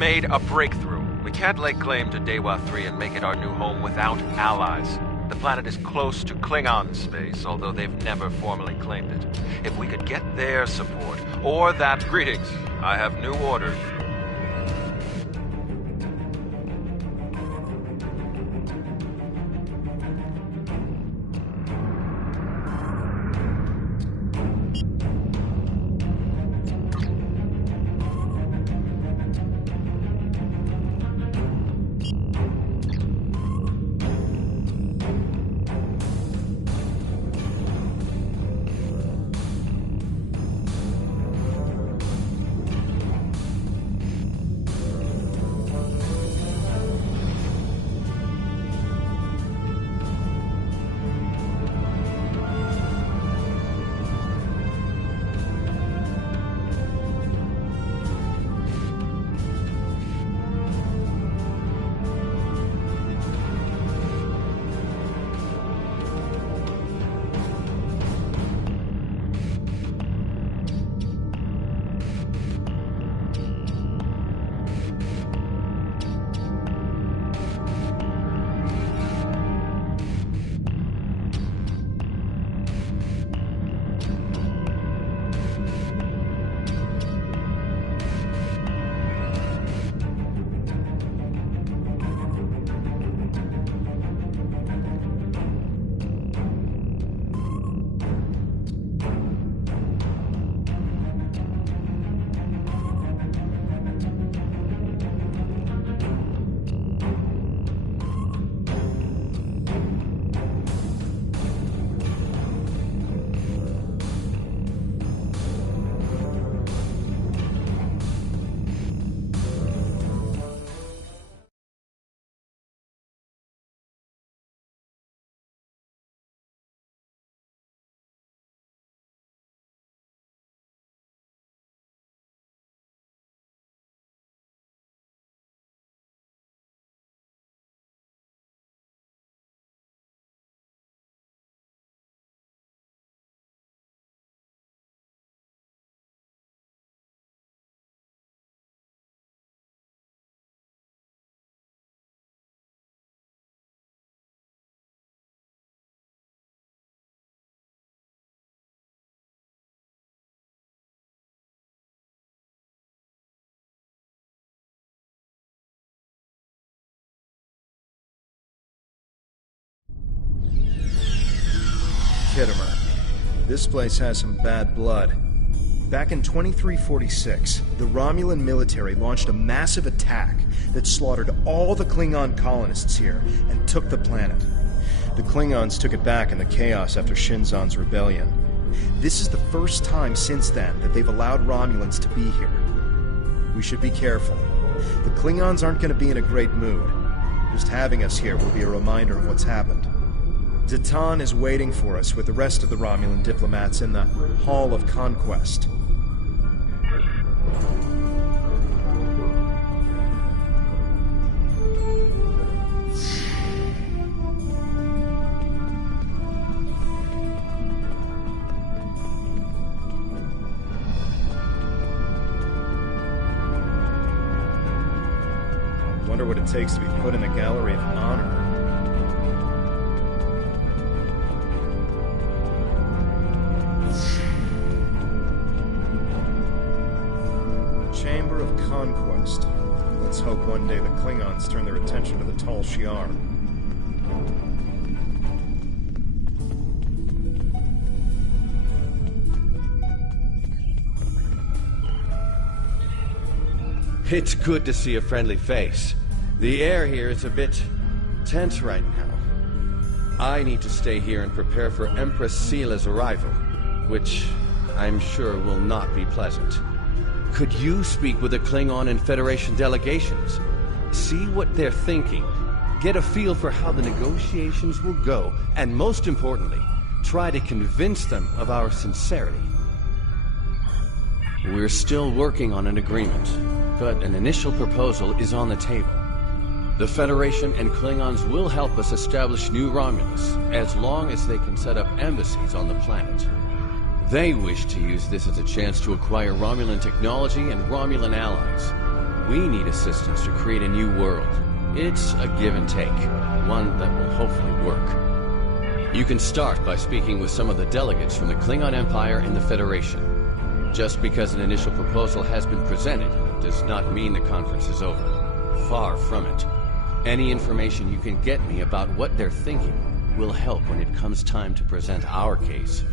made a breakthrough. We can't lay claim to Dewa 3 and make it our new home without allies. The planet is close to Klingon space, although they've never formally claimed it. If we could get their support, or that... Greetings. I have new orders. Kittimer. This place has some bad blood. Back in 2346, the Romulan military launched a massive attack that slaughtered all the Klingon colonists here and took the planet. The Klingons took it back in the chaos after Shinzon's rebellion. This is the first time since then that they've allowed Romulans to be here. We should be careful. The Klingons aren't going to be in a great mood. Just having us here will be a reminder of what's happened. Zatan is waiting for us with the rest of the Romulan diplomats in the Hall of Conquest. Wonder what it takes to be put in the Gallery of Honor. Chamber of Conquest. Let's hope one day the Klingons turn their attention to the Tal Shiar. It's good to see a friendly face. The air here is a bit tense right now. I need to stay here and prepare for Empress Seela's arrival, which I'm sure will not be pleasant. Could you speak with the Klingon and Federation delegations? See what they're thinking. Get a feel for how the negotiations will go, and most importantly, try to convince them of our sincerity. We're still working on an agreement, but an initial proposal is on the table. The Federation and Klingons will help us establish New Romulus, as long as they can set up embassies on the planet. They wish to use this as a chance to acquire Romulan technology and Romulan allies. We need assistance to create a new world. It's a give and take, one that will hopefully work. You can start by speaking with some of the delegates from the Klingon Empire and the Federation. Just because an initial proposal has been presented does not mean the conference is over. Far from it. Any information you can get me about what they're thinking will help when it comes time to present our case.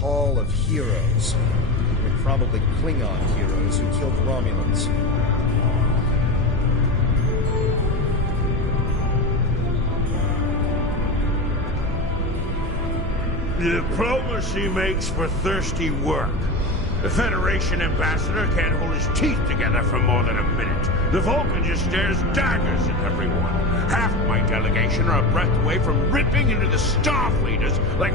Hall of Heroes. They're probably Klingon heroes who killed Romulans. Diplomacy makes for thirsty work. The Federation ambassador can't hold his teeth together for more than a minute. The Vulcan just stares daggers at everyone. Half my delegation are a breath away from ripping into the Starfleeters like...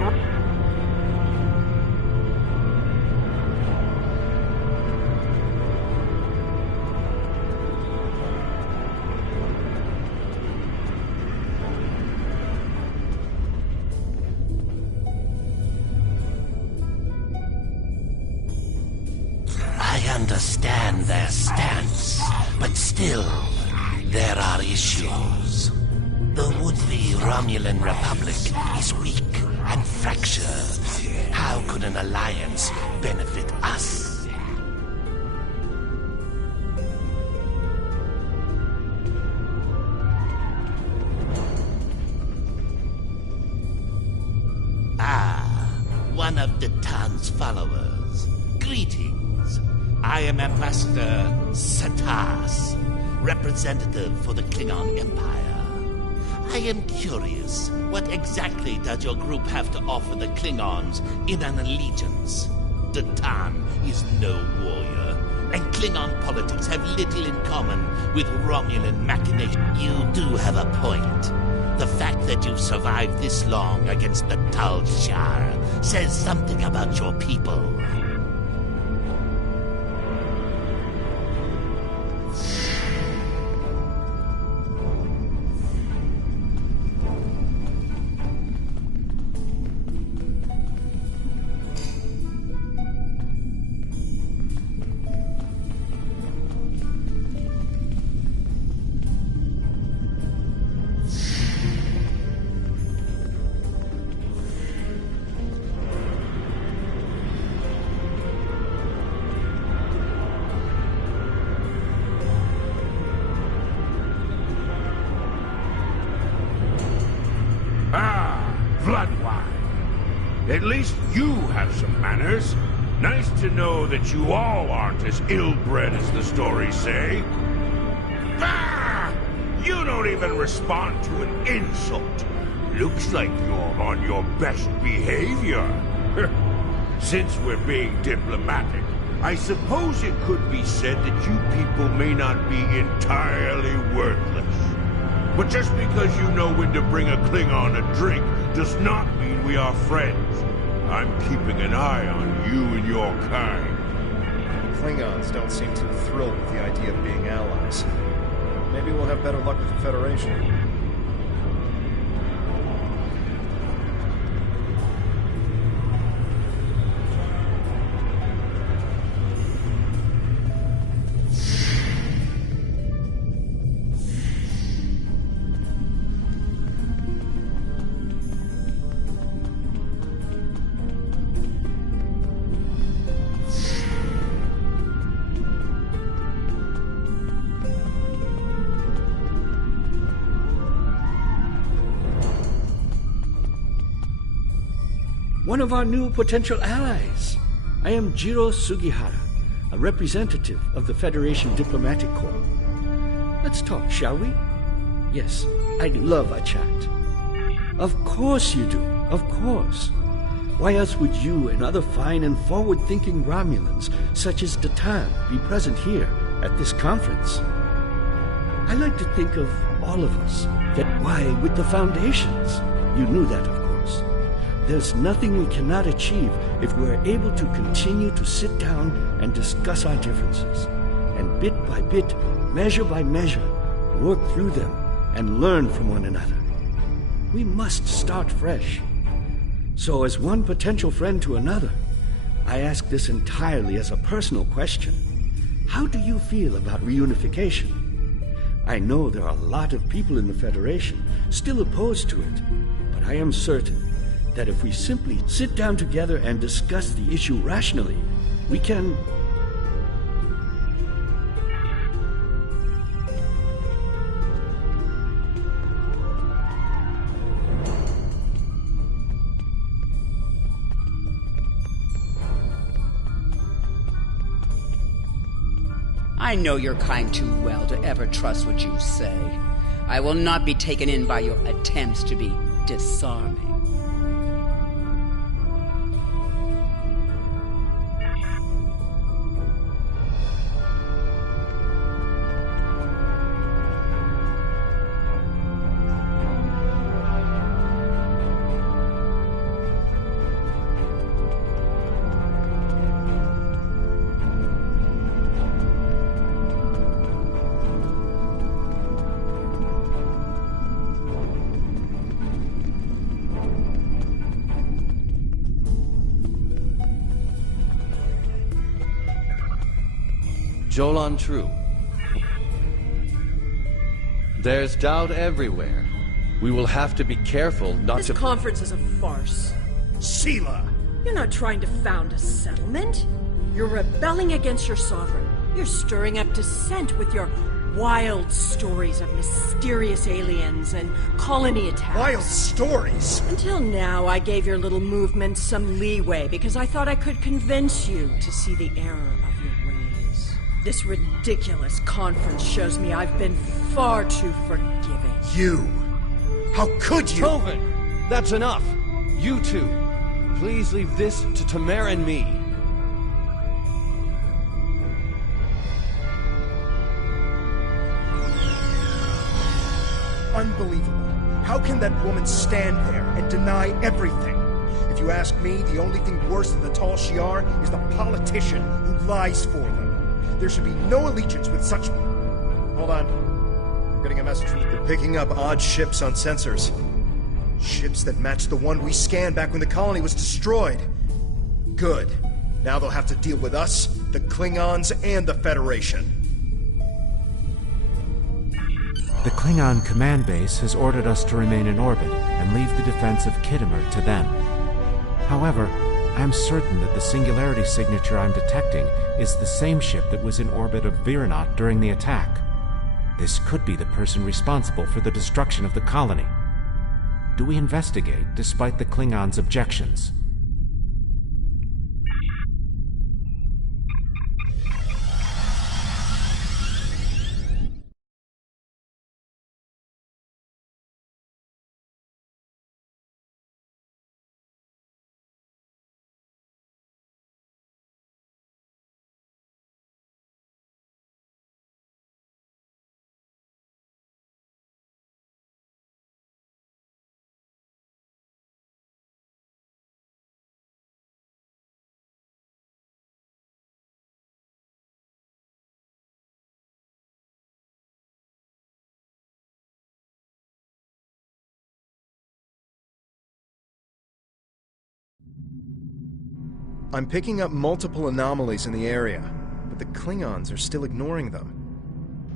I understand their stance, but still, there are issues. The would-be Romulan Republic is weak and fractured. How could an alliance benefit us? Ah, one of the Tan's followers. Greetings. I am Ambassador Satas, representative for the Klingon Empire. I am curious, what exactly does your group have to offer the Klingons in an allegiance? The Tan is no warrior, and Klingon politics have little in common with Romulan machinations. You do have a point. The fact that you've survived this long against the Tal Shar says something about your people. Bloodwine. At least you have some manners. Nice to know that you all aren't as ill-bred as the stories say. Ah! You don't even respond to an insult. Looks like you're on your best behavior. Since we're being diplomatic, I suppose it could be said that you people may not be entirely worthless. But just because you know when to bring a Klingon a drink does not mean we are friends. I'm keeping an eye on you and your kind. The Klingons don't seem too thrilled with the idea of being allies. Maybe we'll have better luck with the Federation. One of our new potential allies. I am Jiro Sugihara, a representative of the Federation Diplomatic Corps. Let's talk, shall we? Yes, I'd love a chat. Of course you do, of course. Why else would you and other fine and forward-thinking Romulans, such as Datan, be present here at this conference? I like to think of all of us. That why, with the Foundations, you knew that, of course. There's nothing we cannot achieve if we're able to continue to sit down and discuss our differences, and bit by bit, measure by measure, work through them and learn from one another. We must start fresh. So as one potential friend to another, I ask this entirely as a personal question. How do you feel about reunification? I know there are a lot of people in the Federation still opposed to it, but I am certain that if we simply sit down together and discuss the issue rationally, we can... I know your kind too well to ever trust what you say. I will not be taken in by your attempts to be disarming. Jolan true. There's doubt everywhere. We will have to be careful not This to... conference is a farce. Sheila! You're not trying to found a settlement. You're rebelling against your sovereign. You're stirring up dissent with your wild stories of mysterious aliens and colony attacks. Wild stories? Until now, I gave your little movement some leeway because I thought I could convince you to see the error of your ways. This ridiculous conference shows me I've been far too forgiving. You! How could you? Tovin! That's enough! You two, please leave this to Tamara and me. Unbelievable. How can that woman stand there and deny everything? If you ask me, the only thing worse than the Tal Shiar is the politician who lies for them. There should be no allegiance with such... Hold on. I'm getting a message from... They're picking up odd ships on sensors. Ships that match the one we scanned back when the colony was destroyed. Good. Now they'll have to deal with us, the Klingons, and the Federation. The Klingon command base has ordered us to remain in orbit and leave the defense of Khitomer to them. However, I am certain that the singularity signature I'm detecting is the same ship that was in orbit of Viranot during the attack. This could be the person responsible for the destruction of the colony. Do we investigate despite the Klingons' objections? I'm picking up multiple anomalies in the area, but the Klingons are still ignoring them.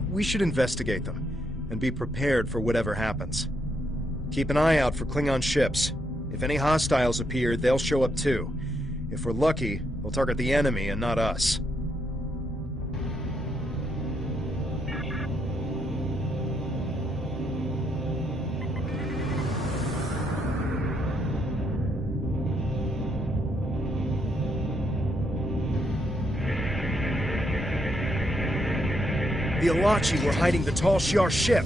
We should investigate them, and be prepared for whatever happens. Keep an eye out for Klingon ships. If any hostiles appear, they'll show up too. If we're lucky, they'll target the enemy and not us. The Alachi were hiding the Tal Shiar ship.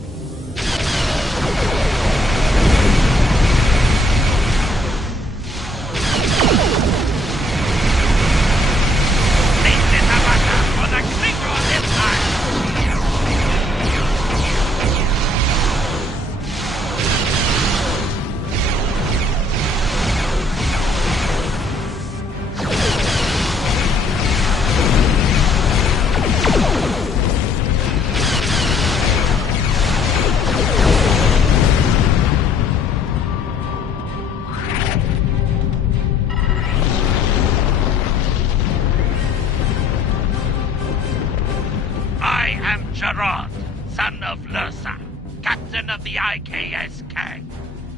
son of Lursa, captain of the IKS Kang.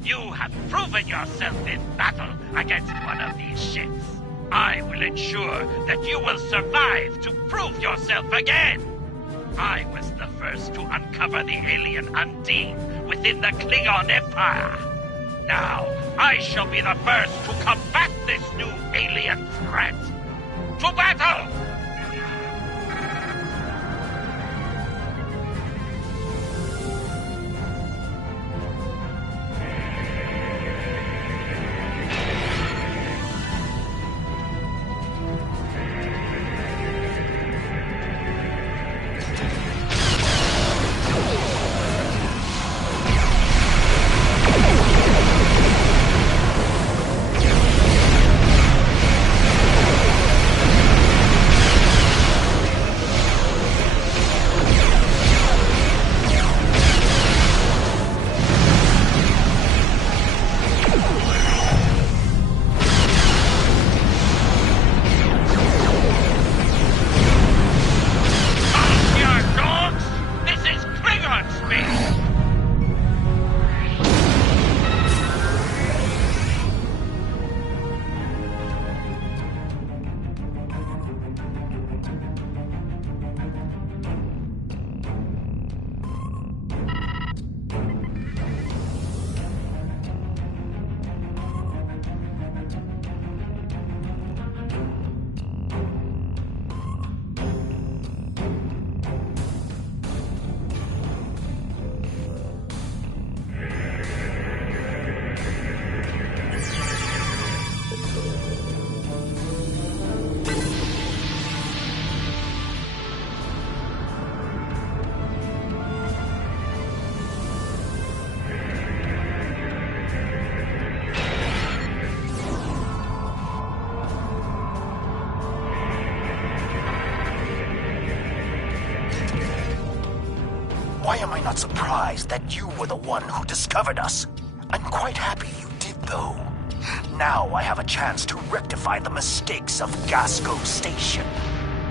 You have proven yourself in battle against one of these ships. I will ensure that you will survive to prove yourself again. I was the first to uncover the alien Undine within the Klingon Empire. Now, I shall be the first to combat this new alien threat. To battle! Why am I not surprised that you were the one who discovered us? I'm quite happy you did, though. Now I have a chance to rectify the mistakes of Gasco Station.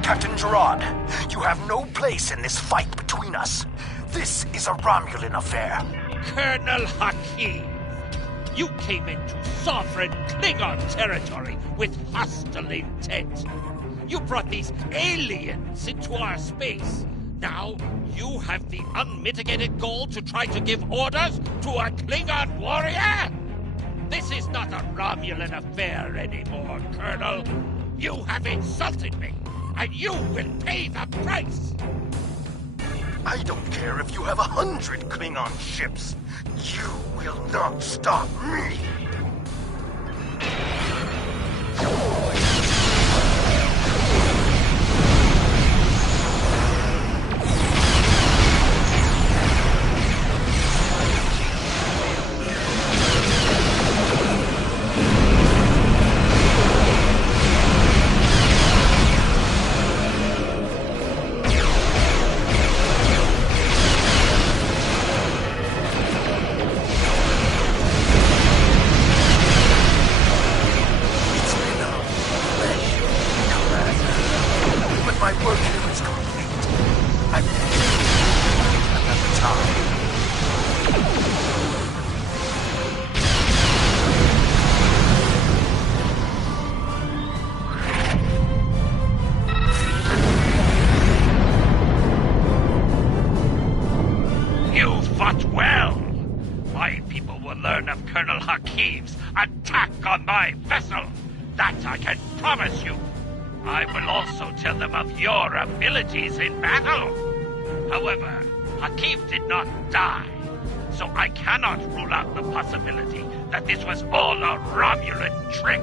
Captain Gerard, you have no place in this fight between us. This is a Romulan affair. Colonel Hakim, you came into sovereign Klingon territory with hostile intent. You brought these aliens into our space. Now, you have the unmitigated goal to try to give orders to a Klingon warrior? This is not a Romulan affair anymore, Colonel. You have insulted me, and you will pay the price. I don't care if you have 100 Klingon ships. You will not stop me. Colonel Hakim's attack on my vessel. That I can promise you. I will also tell them of your abilities in battle. However, Hakim did not die, so I cannot rule out the possibility that this was all a Romulan trick.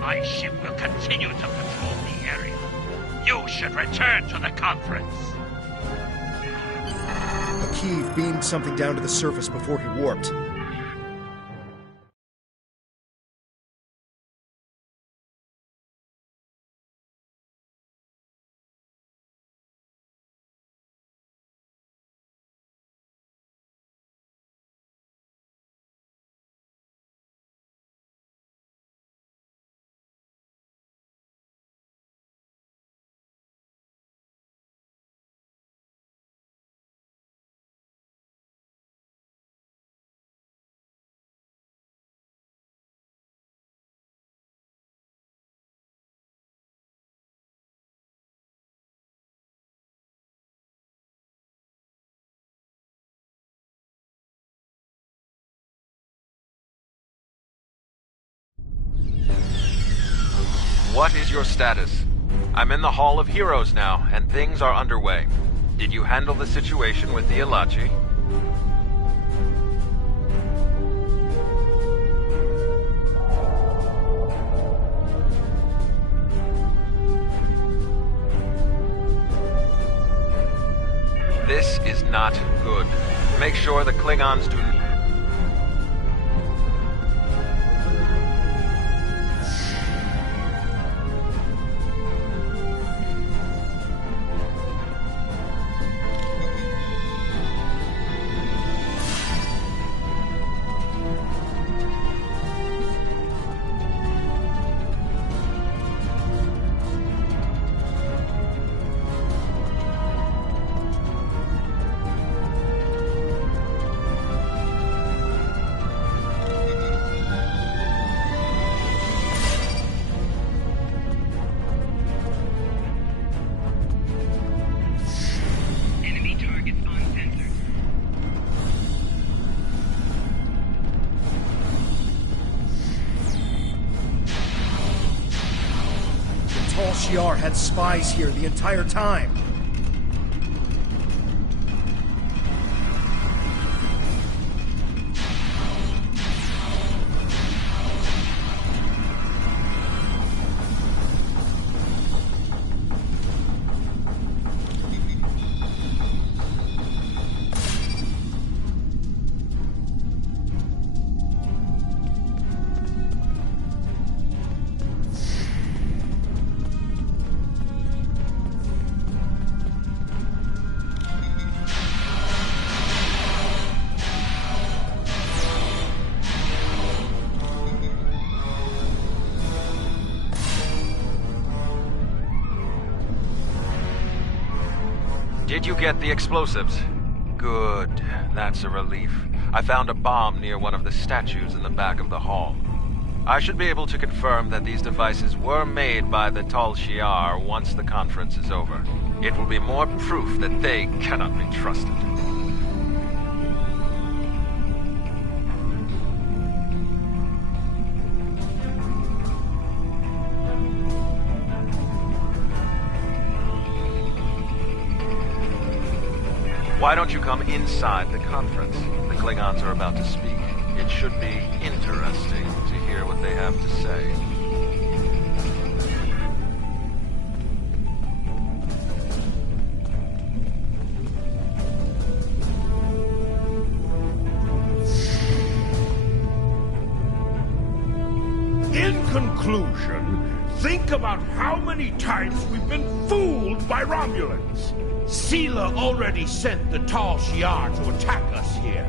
My ship will continue to patrol the area. You should return to the conference. Keeve beamed something down to the surface before he warped. What is your status? I'm in the Hall of Heroes now, and things are underway. Did you handle the situation with the Ilachi? This is not good. Make sure the Klingons do... Shi'ar had spies here the entire time. Did you get the explosives? Good. That's a relief. I found a bomb near one of the statues in the back of the hall. I should be able to confirm that these devices were made by the Tal Shi'ar once the conference is over. It will be more proof that they cannot be trusted. Why don't you come inside the conference? The Klingons are about to speak. It should be interesting to hear what they have to say. In conclusion, think about how many times we've been fooled by Romulans. Sela already sent the Tal Shi'ar to attack us here.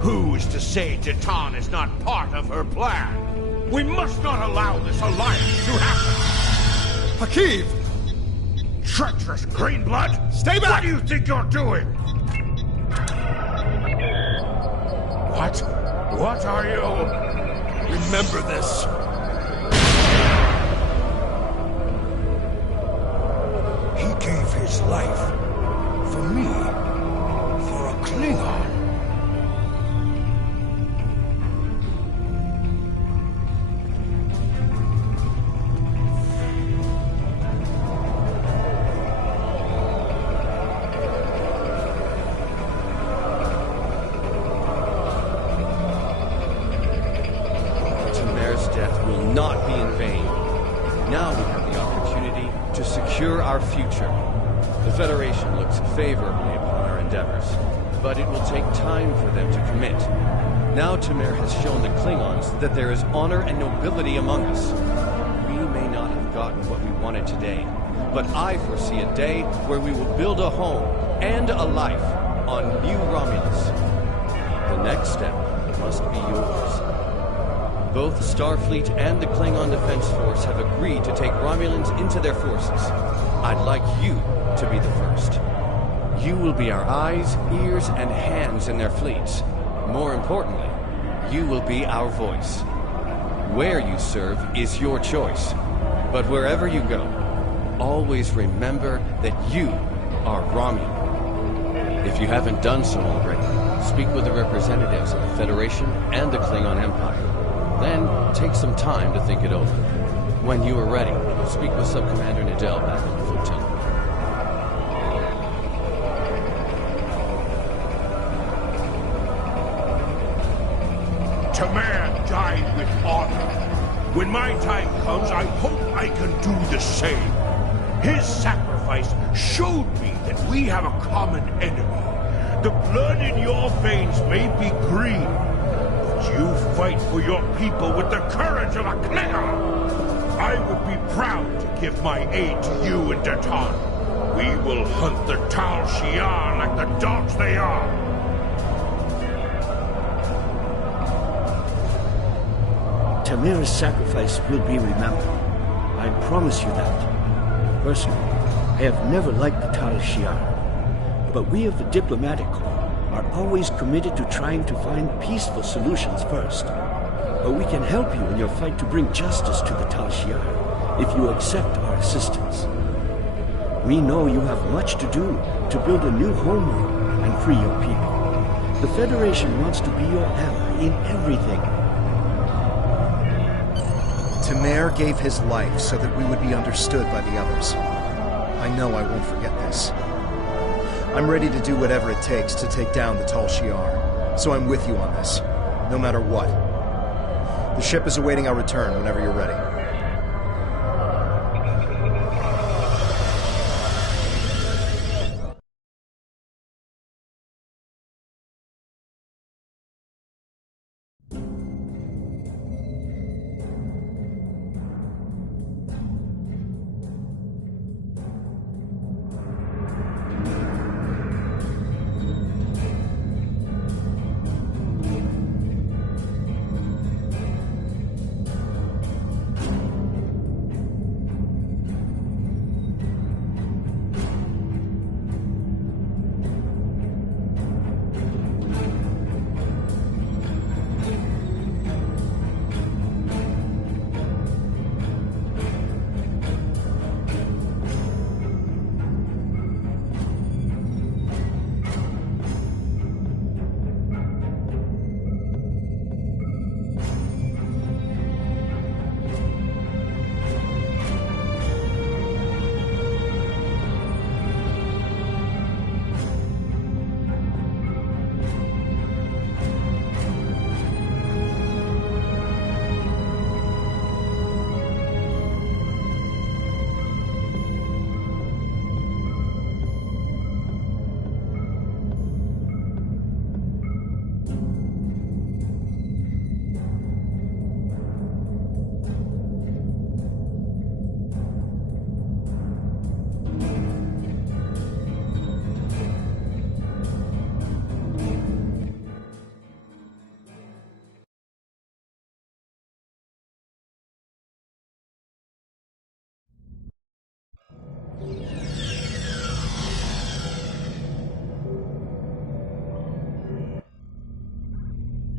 Who is to say Titan is not part of her plan? We must not allow this alliance to happen. Hakiv! Treacherous Greenblood! Stay back! What do you think you're doing? What? What are you? Remember this. He gave his life for me, for a Klingon. Tamer's death will not be in vain. Now we have the opportunity to secure our future. The Federation looks favorably upon our endeavors, but it will take time for them to commit. Now Tamer has shown the Klingons that there is honor and nobility among us. We may not have gotten what we wanted today, but I foresee a day where we will build a home and a life on New Romulus. The next step must be yours. Both Starfleet and the Klingon Defense Force have agreed to take Romulans into their forces. I'd like you to be the first. You will be our eyes, ears, and hands in their fleets. More importantly, you will be our voice. Where you serve is your choice. But wherever you go, always remember that you are Romulan. If you haven't done so already, speak with the representatives of the Federation and the Klingon Empire. Then take some time to think it over. When you are ready, speak with Sub-Commander Nadell back at the flotilla. Tamer died with honor. When my time comes, I hope I can do the same. His sacrifice showed me that we have a common enemy. The blood in your veins may be green, but you fight for your people with the courage of a Klingon. I would be proud to give my aid to you and Datan. We will hunt the Tal Shiar like the dogs they are. Tamir's sacrifice will be remembered. I promise you that. Personally, I have never liked the Tal Shiar. But we of the Diplomatic Corps are always committed to trying to find peaceful solutions first. But we can help you in your fight to bring justice to the Tal Shiar if you accept our assistance. We know you have much to do to build a new homeworld and free your people. The Federation wants to be your ally in everything. Tamer gave his life so that we would be understood by the others. I know I won't forget this. I'm ready to do whatever it takes to take down the Tal Shiar, so I'm with you on this, no matter what. The ship is awaiting our return whenever you're ready.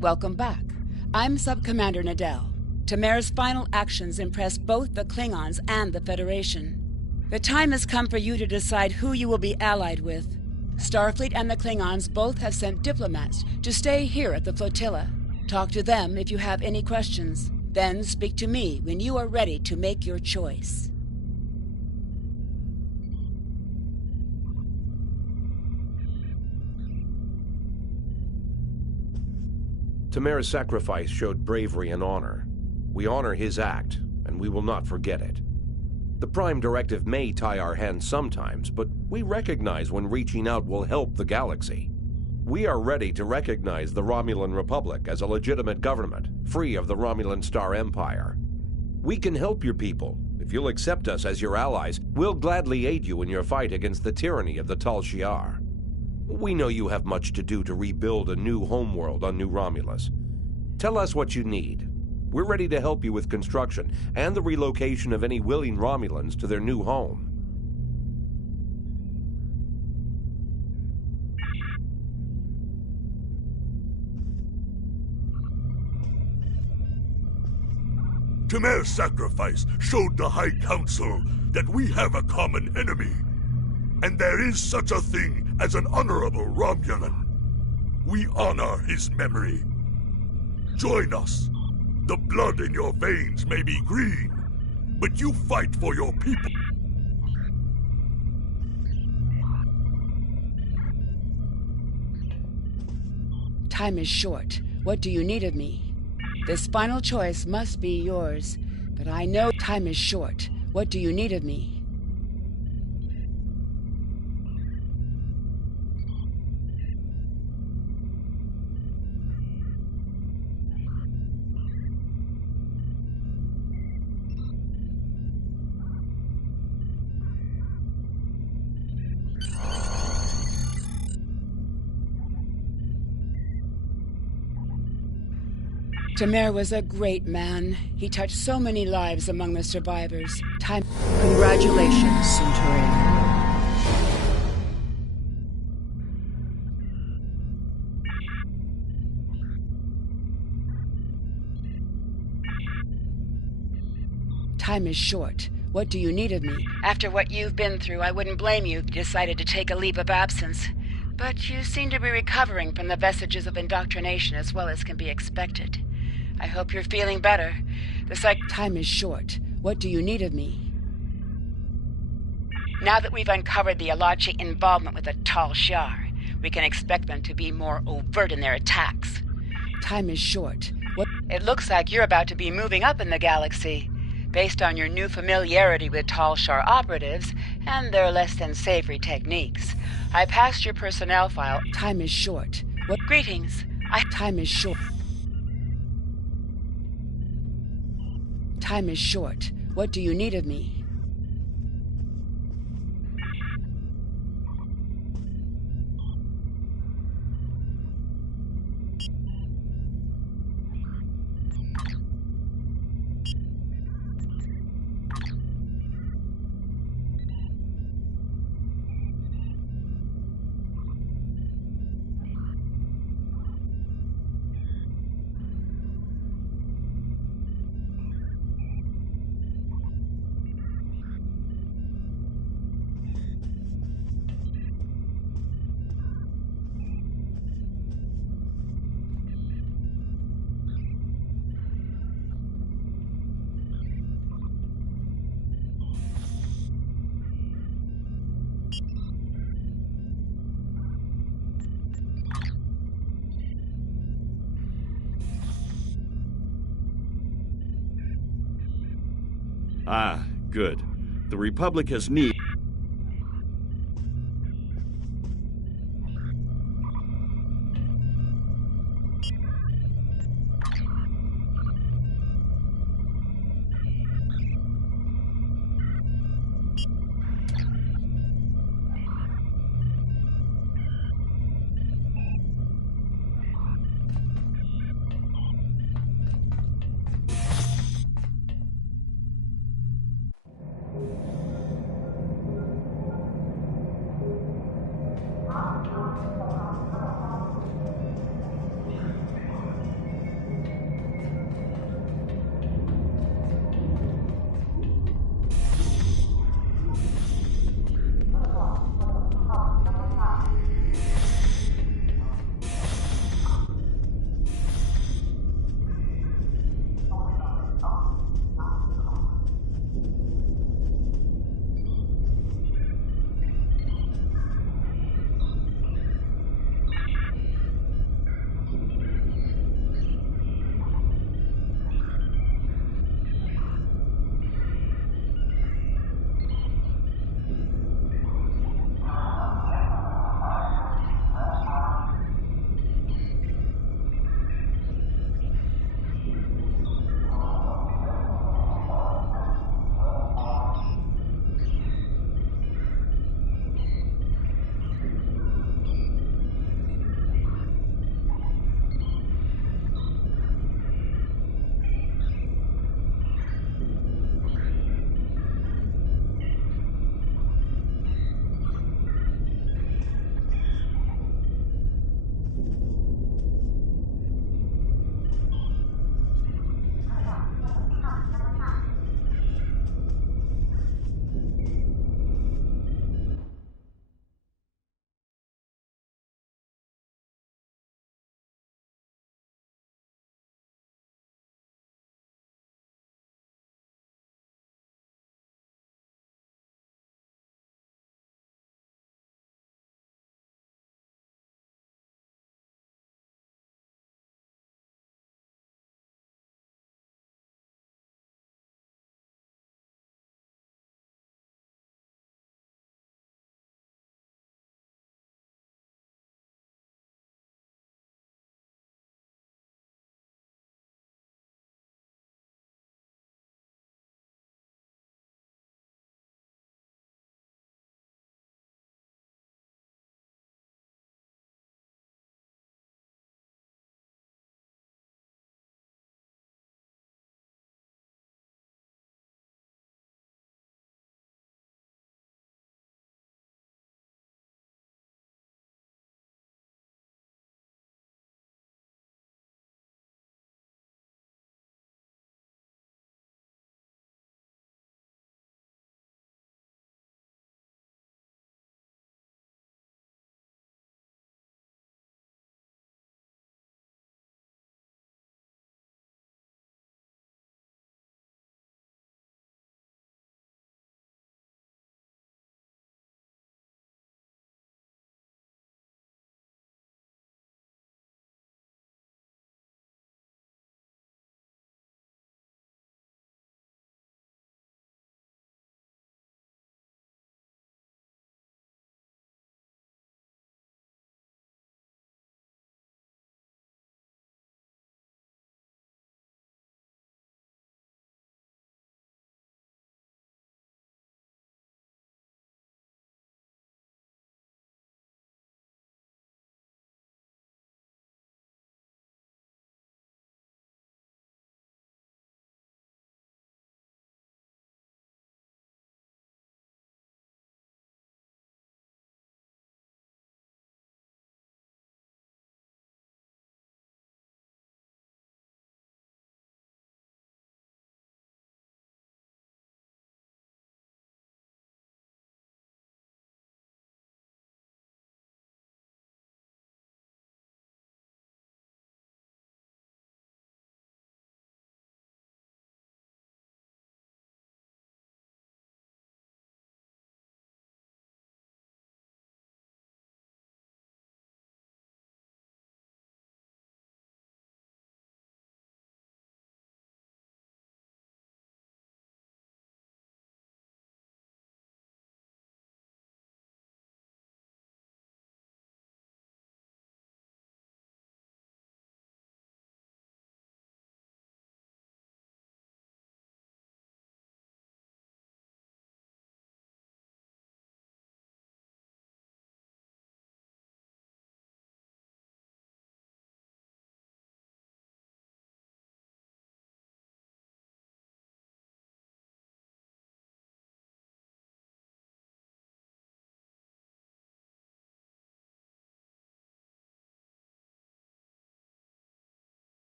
Welcome back. I'm Sub-Commander Nadell. Tamer's final actions impressed both the Klingons and the Federation. The time has come for you to decide who you will be allied with. Starfleet and the Klingons both have sent diplomats to stay here at the flotilla. Talk to them if you have any questions. Then speak to me when you are ready to make your choice. Tamer's sacrifice showed bravery and honor. We honor his act, and we will not forget it. The Prime Directive may tie our hands sometimes, but we recognize when reaching out will help the galaxy. We are ready to recognize the Romulan Republic as a legitimate government, free of the Romulan Star Empire. We can help your people. If you'll accept us as your allies, we'll gladly aid you in your fight against the tyranny of the Tal Shiar. We know you have much to do to rebuild a new homeworld on New Romulus. Tell us what you need. We're ready to help you with construction and the relocation of any willing Romulans to their new home. Tamer's sacrifice showed the High Council that we have a common enemy. And there is such a thing as an honorable Romulan. We honor his memory. Join us. The blood in your veins may be green, but you fight for your people. Time is short. What do you need of me? This final choice must be yours, but I know time is short. What do you need of me? Tamer was a great man. He touched so many lives among the survivors. Time. Congratulations, Centurion. Time is short. What do you need of me? After what you've been through, I wouldn't blame you if you decided to take a leave of absence. But you seem to be recovering from the vestiges of indoctrination as well as can be expected. I hope you're feeling better. Time is short. What do you need of me? Now that we've uncovered the Alachi involvement with the Tal Shiar, we can expect them to be more overt in their attacks. Time is short. It looks like you're about to be moving up in the galaxy, based on your new familiarity with Tal Shiar operatives and their less-than-savory techniques. I passed your personnel file. Time is short. Greetings. Time is short. Time is short. What do you need of me? Ah, good. The Republic has need.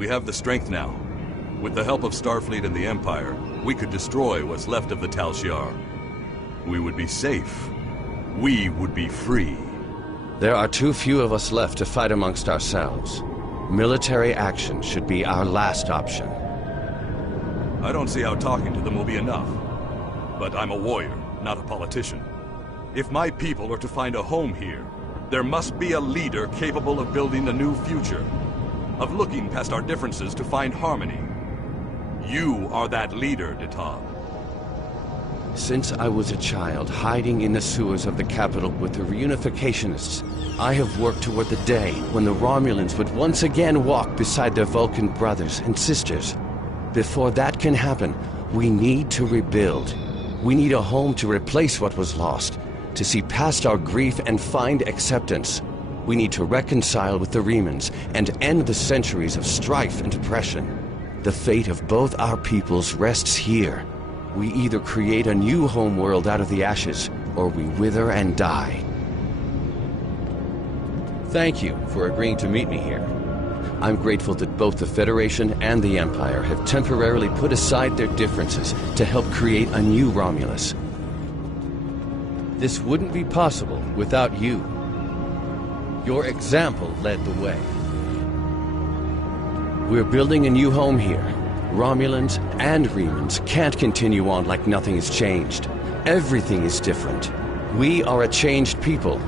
We have the strength now. With the help of Starfleet and the Empire, we could destroy what's left of the Tal Shiar. We would be safe. We would be free. There are too few of us left to fight amongst ourselves. Military action should be our last option. I don't see how talking to them will be enough. But I'm a warrior, not a politician. If my people are to find a home here, there must be a leader capable of building a new future, of looking past our differences to find harmony. You are that leader, Detab. Since I was a child, hiding in the sewers of the capital with the reunificationists, I have worked toward the day when the Romulans would once again walk beside their Vulcan brothers and sisters. Before that can happen, we need to rebuild. We need a home to replace what was lost, to see past our grief and find acceptance. We need to reconcile with the Remans and end the centuries of strife and oppression. The fate of both our peoples rests here. We either create a new homeworld out of the ashes, or we wither and die. Thank you for agreeing to meet me here. I'm grateful that both the Federation and the Empire have temporarily put aside their differences to help create a new Romulus. This wouldn't be possible without you. Your example led the way. We're building a new home here. Romulans and Remans can't continue on like nothing has changed. Everything is different. We are a changed people.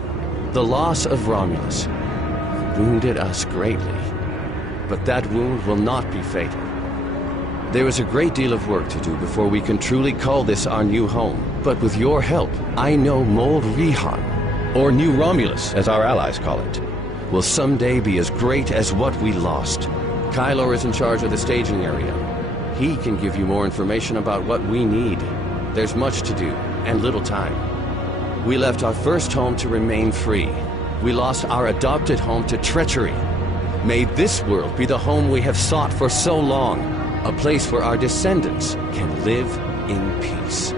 The loss of Romulus wounded us greatly. But that wound will not be fatal. There is a great deal of work to do before we can truly call this our new home. But with your help, I know Mold Rihan, or New Romulus, as our allies call it, will someday be as great as what we lost. Kylor is in charge of the staging area. He can give you more information about what we need. There's much to do, and little time. We left our first home to remain free. We lost our adopted home to treachery. May this world be the home we have sought for so long, a place where our descendants can live in peace.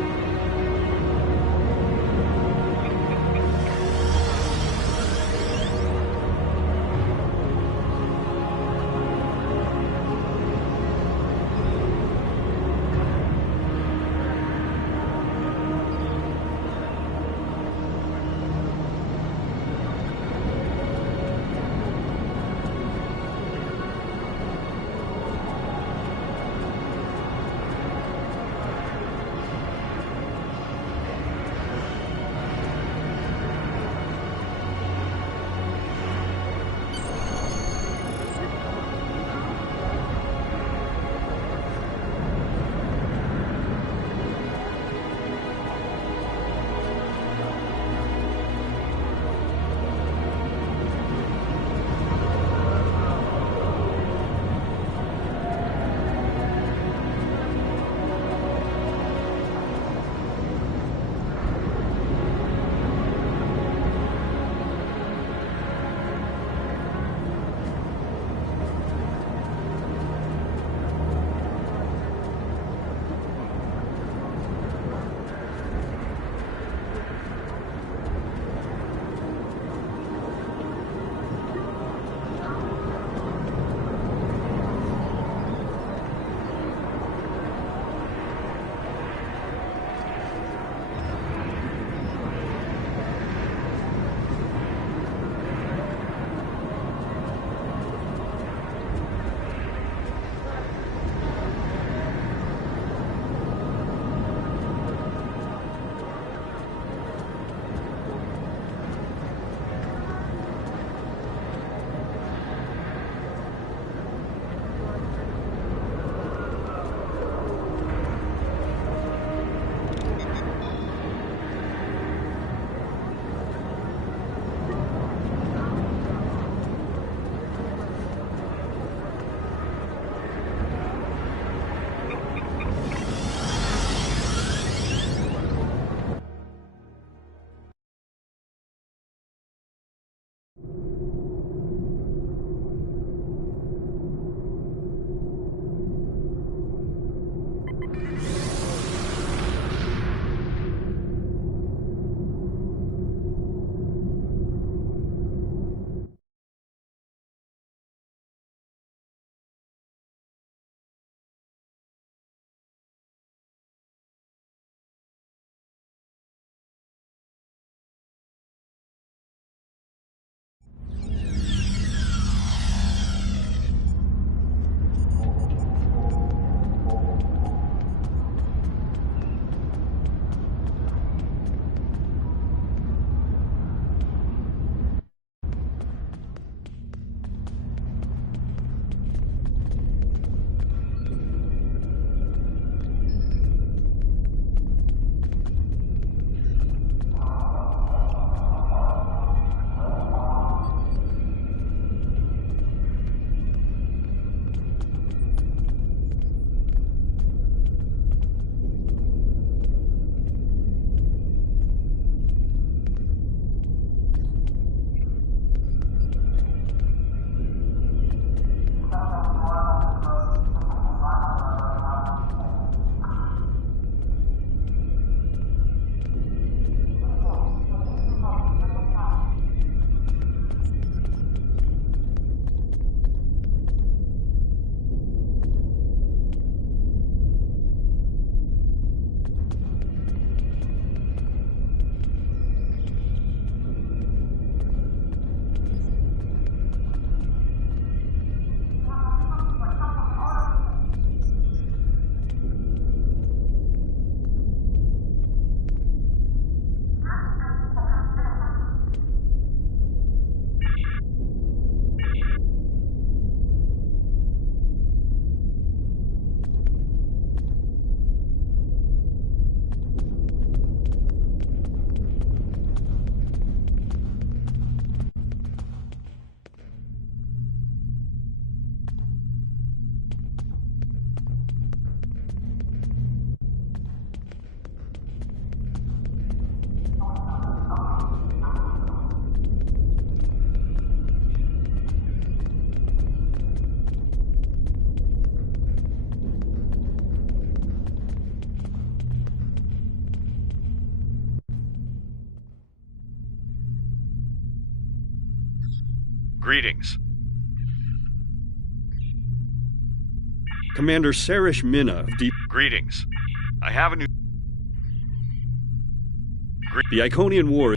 Greetings. Commander Sarish Minna of Deep... Greetings. I have a new... The Iconian War...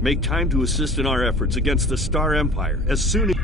Make time to assist in our efforts against the Star Empire as soon as...